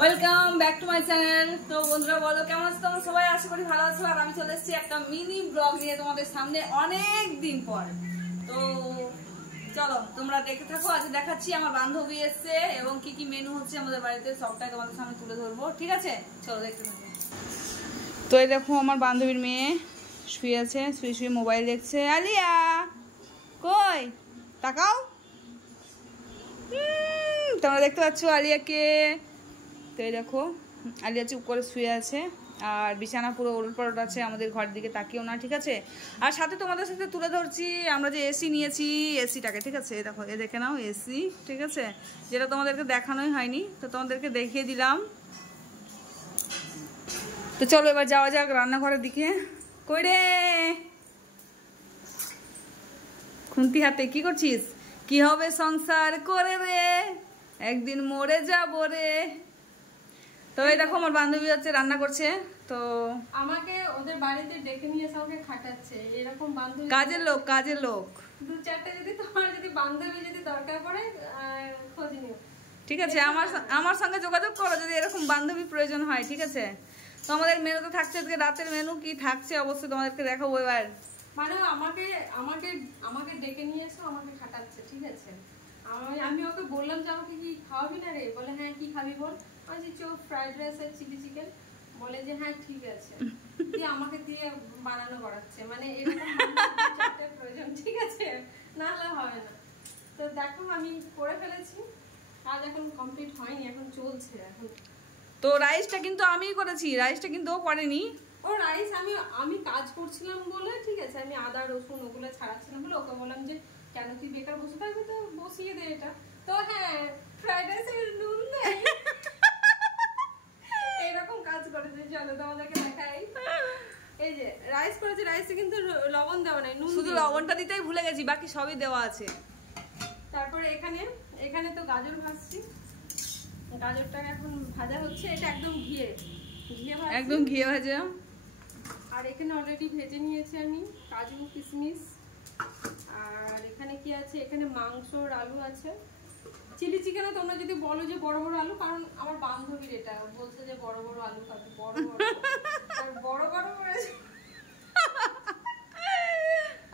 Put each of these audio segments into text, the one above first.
Welcome back to my channel. তো বন্ধুরা বলো কেমন আছো তোমরা সবাই? আশা করি ভালো আছো। আর আমি চলে এসেছি একটা মিনি ব্লগ নিয়ে তোমাদের সামনে অনেক দিন পর। তো চলো তোমরা দেখে থাকো। আজ দেখাচ্ছি আমার বান্ধবী এসছে এবং কি কি মেনু হচ্ছে আমাদের বাড়িতে, সবটাই তোমাদের সামনে তুলে ধরবো। ঠিক আছে, চলো দেখতে থাকো। তো এই দেখো আমার বান্ধবীর মেয়ে শুয়ে আছে, শুয়ে শুয়ে মোবাইল দেখছে। আলিয়া কই তাকাও। তোমরা দেখতে পাচ্ছ আলিয়াকে। তো এই দেখো আলিয়া চুপ করে শুয়ে আছে আর বিছানা পুরো ওলট পালট আছে, আমাদের ঘরের দিকে তাকিয়েও না। ঠিক আছে, আর সাথে তোমাদের সাথে তুলে ধরছি আমরা যে এসি নিয়েছি, এসিটাকে। ঠিক আছে, দেখো এ দেখে নাও এসি। ঠিক আছে, যেটা তোমাদেরকে দেখানোই হয়নি, তো তোমাদেরকে দেখিয়ে দিলাম। তো চলো এবার যাওয়া যাক রান্নাঘরের দিকে। কই রে খুন্তি হাতে কি করছিস? কি হবে সংসার করে রে, একদিন মরে যাবো রে। তো এই দেখো আমার বান্ধবী হচ্ছে রান্না করছে। তো আমাকে ওদের বাড়িতে ডেকে নিয়ে এসে আমাকে খাটাচ্ছে। এরকম বান্ধবী, কাজের লোক, কাজের লোক। দু চারটে যদি তোমার যদি বান্ধবী যদি দরকার পড়ে খোঁজ নিও। ঠিক আছে, আমার সঙ্গে যোগাযোগ করো যদি এরকম বান্ধবী প্রয়োজন হয়। ঠিক আছে, তো আমাদের মেনু তো থাকছে আজকে রাতের মেনু। কি থাকছে অবশ্যই তোমাদেরকে দেখাবো এবার। মানে আমাকে আমাকে আমাকে ডেকে নিয়ে এসে আমাকে খাটাচ্ছে। ঠিক আছে, আমি ওকে বললাম যে আমাকে কি খাওয়াবি না রে? বলে হ্যাঁ কি খাবি বল। আমি যে ফ্রাইড রাইস আর চিলি চিকেন। বলে যে হ্যাঁ ঠিক আছে, দিয়ে আমাকে দিয়ে বানানো করাচ্ছে। মানে এরকম প্রয়োজন। ঠিক আছে, না হলে হবে না। তো দেখো আমি করে ফেলেছি, কাজ এখন কমপ্লিট হয়নি, এখন চলছে। এখন তো রাইসটা কিন্তু আমিই করেছি, রাইসটা কিন্তু ও করেনি। ও রাইস আমি কাজ করছিলাম বলে, ঠিক আছে, আমি আদা রসুন ওগুলো ছাড়াচ্ছিলাম বলে ওকে বললাম যে কেন তুই বেকার বসে থাকবি, তো বসিয়ে দে এটা। তো হ্যাঁ ফ্রাইড রাইসের নুন নেই এরকম কাজ করেছে। চলো তোমাদেরকে দেখাই। এই যে রাইস করেছে, রাইসে কিন্তু লবণ দেওয়া নাই, নুন শুধু লবণটা দিতেই ভুলে গেছি, বাকি সবই দেওয়া আছে। তারপরে এখানে তো গাজর ভাজছি, গাজরটা এখন ভাজা হচ্ছে। এটা একদম ঘিয়ে ভাজা, একদম ঘিয়ে ভাজা। আর এখানে অলরেডি ভেজে নিয়েছি আমি কাজু কিশমিশ। আর এখানে কি আছে, এখানে মাংসর আলু আছে। চিলি চিকেনে তোমরা যদি বলো যে বড় বড় আলু, কারণ আমার বান্ধবীর এটা বলছে যে বড় বড় আলু খাবে, বড় বড় আর বড় বড় করেছে।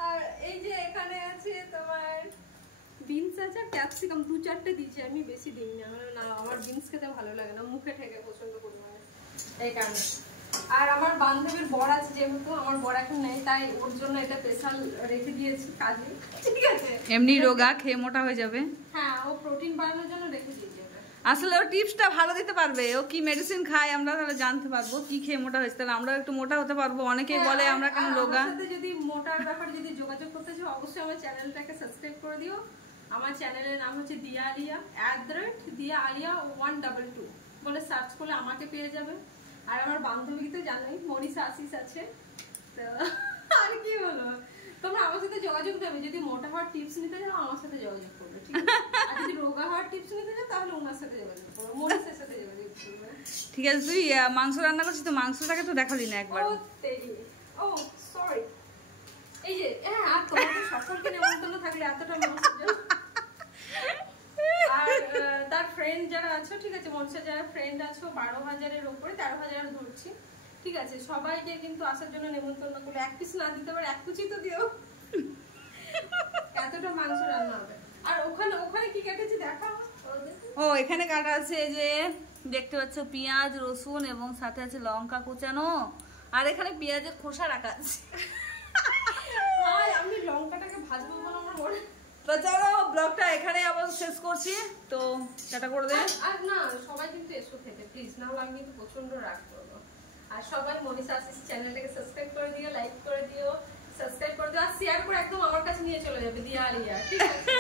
আর এই যে এখানে আছে তোমার বিনস আছে, ক্যাপসিকাম দু চারটে দিয়েছি আমি, বেশি দিই না। আমার বিনস খেতে ভালো লাগে না, মুখে ঠেকে প্রচন্ড পরিমাণে, এই কারণে। আর আমার বান্ধবীর বর আছে, যেহেতু আমার বর এখন নেই, তাই ওর জন্য এটা স্পেশাল রেখে দিয়েছি কাজে। ঠিক আছে, এমনি রোগা, খেয়ে মোটা হয়ে যাবে। হ্যাঁ, ও প্রোটিন বাড়ানোর জন্য রেখে দিয়েছি। আসলে ও টিপসটা ভালো দিতে পারবে। ও কি মেডিসিন খায় আমরা তাহলে জানতে পারবো, কি খেয়ে মোটা হয়েছে, তাহলে আমরা একটু মোটা হতে পারবো। অনেকেই বলে আমরা কেন রোগা। আমার সাথে যদি মোটার ব্যাপারে যদি যোগাযোগ করতে চাও, অবশ্যই আমার চ্যানেলটাকে সাবস্ক্রাইব করে দিও। আমার চ্যানেলের নাম হচ্ছে দিয়া আলিয়া, @দিয়া আলিয়া 122 বলে সার্চ করলে আমাকে পেয়ে যাবে। আর আমার বান্ধবী তো জানোই, মনীষা আশিস আছে। তো আর কি হলো, তোমরা আমার সাথে যোগাযোগ দেবে। যদি মোটা হওয়ার টিপস নিতে চাও আমার সাথে যোগাযোগ করবে, ঠিক আছে? আর যদি রোগা হওয়ার টিপস নিতে চাও তাহলে ওনার সাথে যোগাযোগ করবে, মনীষার সাথে যোগাযোগ করবে। ঠিক আছে, তুই মাংস রান্না করছিস, তো মাংসটাকে তো দেখালি না একবার। ও সরি। এই যে হ্যাঁ, আর তোমাদের সকলকে নেমন্তন্ন থাকলে এতটা মাংস। আর তার ফ্রেন্ড যারা আছো, ঠিক আছে, মনসা যারা ফ্রেন্ড আছো, 12,000-এর উপরে 13,000 ধরছি। ঠিক আছে, সবাইকে কিন্তু আসার জন্য নেমন্তন্ন করলে। এক পিস না দিতে পারে এক কুচি তো দিও। এতটা মাংস রান্না হবে। আর ওখানে কি কেটেছি দেখা। ও এখানে কাটা আছে, এই যে দেখতে পাচ্ছ পেঁয়াজ রসুন এবং সাথে আছে লঙ্কা কুচানো। আর এখানে পেঁয়াজের খোসা রাখা আছে। আমি লঙ্কাটাকে ভাজবো বলে আমার মনে। তো চলো ব্লগটা এখানে আবার শেষ করছি। তো টাটা করে দে। আর না, সবাই কিন্তু এসো খেতে প্লিজ, না হলে আমি কিন্তু প্রচন্ড রাগ করবো। আর সবাই মনীষা আশিস চ্যানেলটাকে সাবস্ক্রাইব করে দিও, লাইক করে দিও, সাবস্ক্রাইব করে দিও, আর শেয়ার করে একদম আমার কাছে নিয়ে চলে যাবে দিয়া আলিয়া। ঠিক আছে,